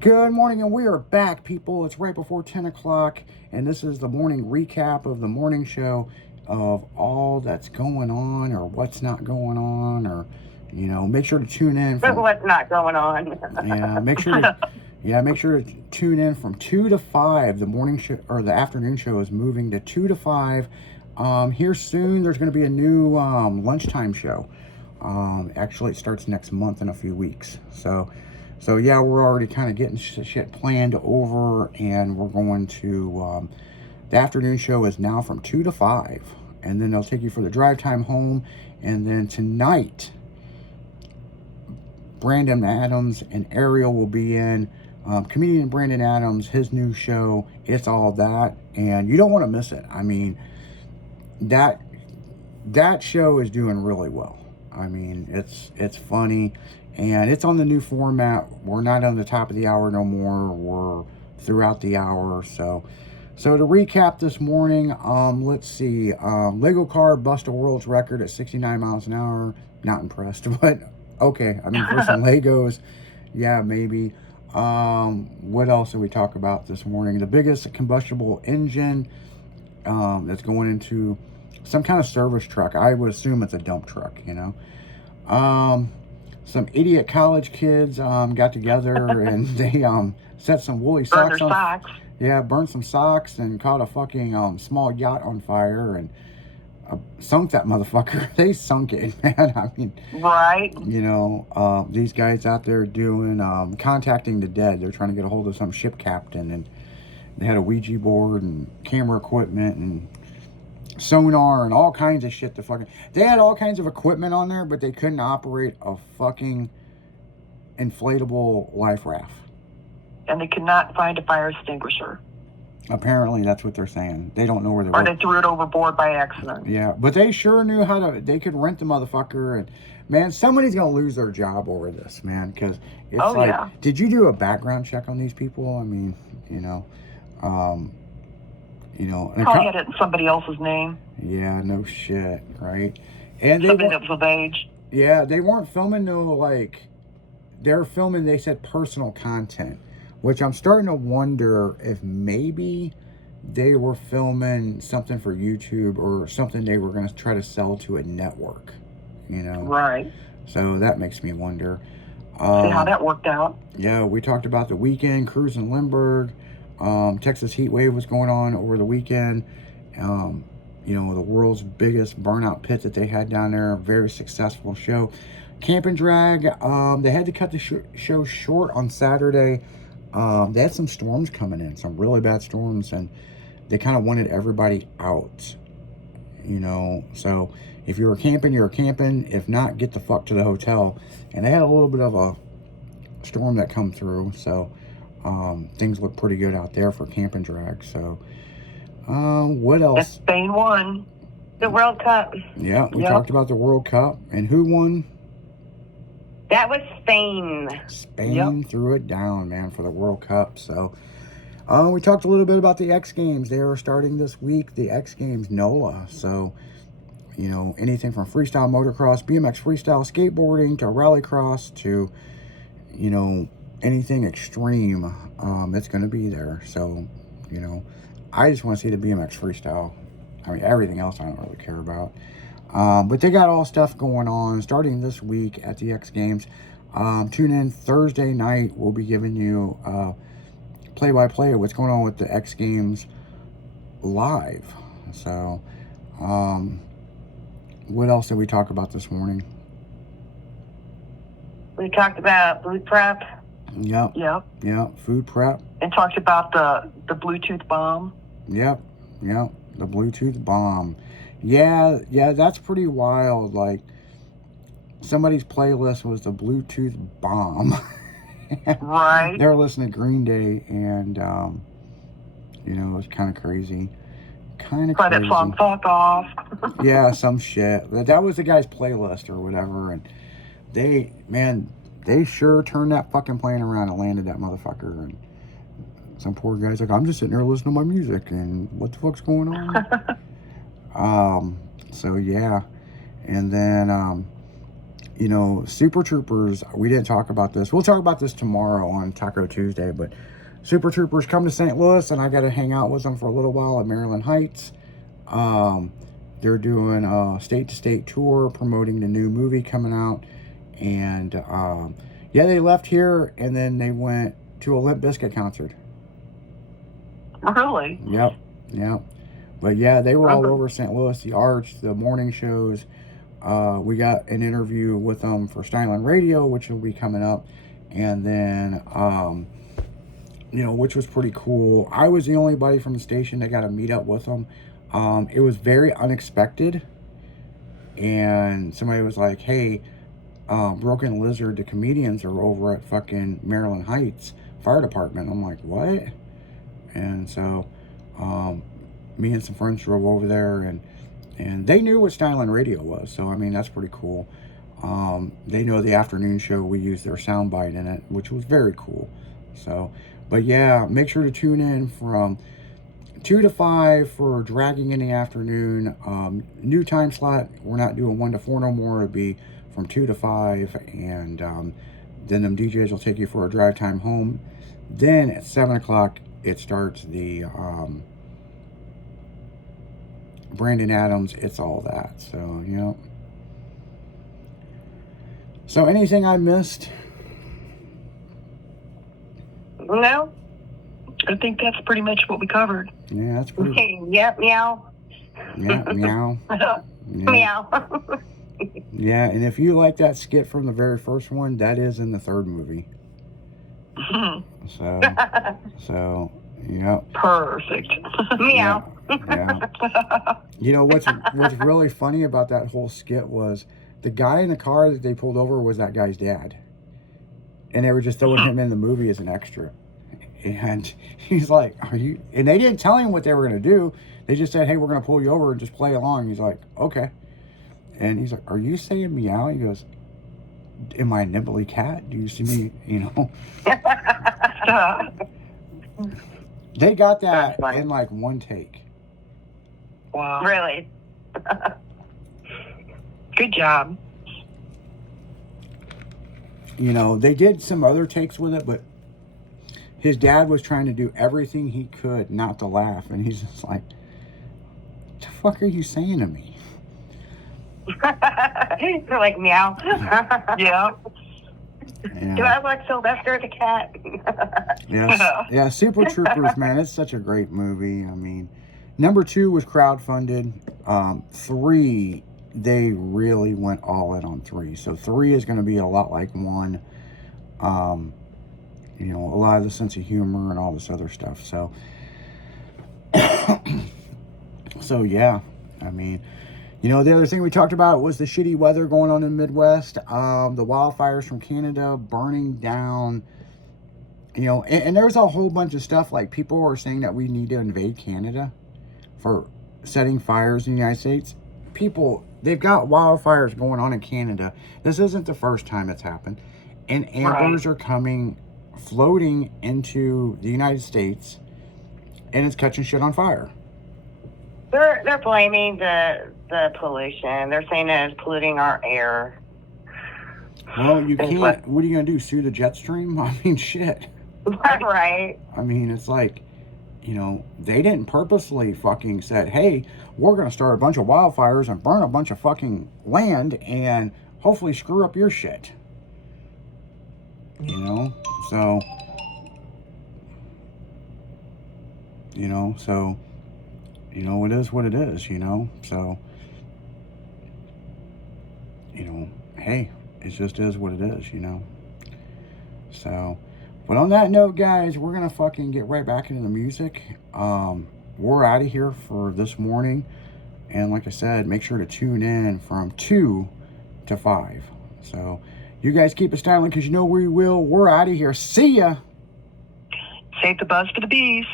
Good morning, and we are back, people. It's right before 10 o'clock, and this is the morning recap of the morning show of all that's going on or what's not going on, or, make sure to tune in But from, what's not going on? yeah, make sure to tune in from 2 to 5. The morning show, or the afternoon show, is moving to 2 to 5. Here soon, there's going to be a new lunchtime show. Actually, it starts next month in a few weeks. So yeah, we're already kind of getting shit planned over, and we're going to, the afternoon show is now from 2 to 5, and then they'll take you for the drive time home, and then tonight, Brandon Adams and Ariel will be in, comedian Brandon Adams, his new show, It's All That, and you don't want to miss it. I mean, that show is doing really well. I mean, it's funny, and it's on the new format. We're not on the top of the hour no more. We're throughout the hour. So to recap this morning, let's see. Lego car bust a world's record at 69 miles an hour. Not impressed, but okay. I mean, for some Legos, yeah, maybe. What else did we talk about this morning? The biggest combustible engine that's going into some kind of service truck. I would assume it's a dump truck, Some idiot college kids got together and they set some woolly socks on. Socks. Yeah, burned some socks and caught a fucking small yacht on fire and sunk that motherfucker. They sunk it, man. I mean, right. These guys out there doing contacting the dead. They're trying to get a hold of some ship captain, and they had a Ouija board and camera equipment and sonar and all kinds of shit. They had all kinds of equipment on there, but they couldn't operate a fucking inflatable life raft. And they could not find a fire extinguisher. Apparently, that's what they're saying. They don't know where they were. Or they threw it overboard by accident. Yeah, but they sure knew they could rent the motherfucker. And, man, somebody's going to lose their job over this, man. Because it's yeah. Did you do a background check on these people? I mean, Probably had it in somebody else's name. Yeah, no shit, right? And somebody that was of age. Yeah, they weren't filming they're filming, they said, personal content, which I'm starting to wonder if maybe they were filming something for YouTube or something they were going to try to sell to a network, Right. So that makes me wonder. See how that worked out. Yeah, we talked about the weekend, Cruz and Lindbergh. Texas heat wave was going on over the weekend. The world's biggest burnout pit that they had down there. Very successful show. Camp and Drag, they had to cut the show short on Saturday. They had some storms coming in, some really bad storms, and they kind of wanted everybody out. So if you're camping, you're camping. If not, get the fuck to the hotel. And they had a little bit of a storm that come through, so things look pretty good out there for Camp and Drag. So what else? And Spain won the World Cup. Yeah, we talked about the World Cup. And who won? That was Spain. Spain threw it down, man, for the World Cup. So we talked a little bit about the X Games. They are starting this week, the X Games NOLA. So, anything from freestyle motocross, BMX freestyle, skateboarding, to rallycross, to, anything extreme, it's going to be there. So, I just want to see the BMX freestyle. I mean, everything else I don't really care about. But they got all stuff going on starting this week at the X Games. Tune in Thursday night. We'll be giving you play-by-play of what's going on with the X Games live. So, what else did we talk about this morning? We talked about food prep. Yep. Food prep. And talked about the Bluetooth bomb. Yep. The Bluetooth bomb. Yeah, that's pretty wild. Like, somebody's playlist was the Bluetooth bomb. Right. They were listening to Green Day, and, it was kind of crazy. Play that song, Fuck Off. Yeah, some shit. That was the guy's playlist or whatever, and they sure turned that fucking plane around and landed that motherfucker, and some poor guy's like, I'm just sitting there listening to my music, and what the fuck's going on? So yeah. And then you know, Super Troopers, we didn't talk about this. We'll talk about this tomorrow on Taco Tuesday, but Super Troopers come to St. Louis, and I got to hang out with them for a little while at Maryland Heights. They're doing a state-to-state tour promoting the new movie coming out. And, yeah, they left here, and then they went to a Limp Bizkit concert. Really? Yep. But, yeah, they were all over St. Louis, the Arch, the morning shows. We got an interview with them for Styling Radio, which will be coming up. And then, you know, which was pretty cool. I was the only buddy from the station that got to meet up with them. It was very unexpected. And somebody was like, hey, Broken Lizard, the comedians, are over at fucking Maryland Heights Fire Department. I'm like, what? And so, me and some friends drove over there, and they knew what Styling Radio was. So, I mean, that's pretty cool. They know the afternoon show, we used their soundbite in it, which was very cool. So, but yeah, make sure to tune in from 2 to 5 for Dragging in the Afternoon. New time slot. We're not doing 1 to 4 no more. It'll be from 2 to 5. And then them DJs will take you for a drive time home. Then at 7 o'clock, it starts the Brandon Adams, It's All That. So, you know. So, anything I missed? No. I think that's pretty much what we covered. Yeah, that's pretty. Okay, yep, meow. Yeah, meow. Yeah. Meow. Yeah, and if you like that skit from the very first one, that is in the third movie. So, yeah. Perfect. Meow. Yeah. You know, what's really funny about that whole skit was the guy in the car that they pulled over was that guy's dad. And they were just throwing him in the movie as an extra. And he's like, are you... And they didn't tell him what they were going to do. They just said, hey, we're going to pull you over and just play along. He's like, okay. And he's like, are you saying meow? He goes, am I a nibbly cat? Do you see me, you know? They got that in like one take. Wow. Really? Good job. You know, they did some other takes with it, but his dad was trying to do everything he could not to laugh. And he's just like, what the fuck are you saying to me? They're like, meow. Yeah. Do I look Sylvester the cat? Yeah, Super Troopers, man, it's such a great movie. I mean, number 2 was crowdfunded. 3, they really went all in on 3. So 3 is going to be a lot like 1. You know, a lot of the sense of humor and all this other stuff. So, so yeah, I mean, you know, the other thing we talked about was the shitty weather going on in the Midwest, the wildfires from Canada burning down, you know, and there's a whole bunch of stuff, like people are saying that we need to invade Canada for setting fires in the United States. People, they've got wildfires going on in Canada. This isn't the first time it's happened. And ambers are coming, floating into the United States, and it's catching shit on fire. They're blaming the pollution. They're saying that it's polluting our air. Well, you can't. What are you gonna do? Sue the jet stream? I mean, shit. Right. I mean, it's like, you know, they didn't purposely fucking said, hey, we're gonna start a bunch of wildfires and burn a bunch of fucking land and hopefully screw up your shit. You know, so, you know, it is what it is, you know, so, you know, hey, it just is what it is, you know, so, but on that note, guys, we're going to fucking get right back into the music. We're out of here for this morning, and like I said, make sure to tune in from 2 to 5, so, you guys keep it styling, because you know we will. We're out of here. See ya. Save the buzz for the bees.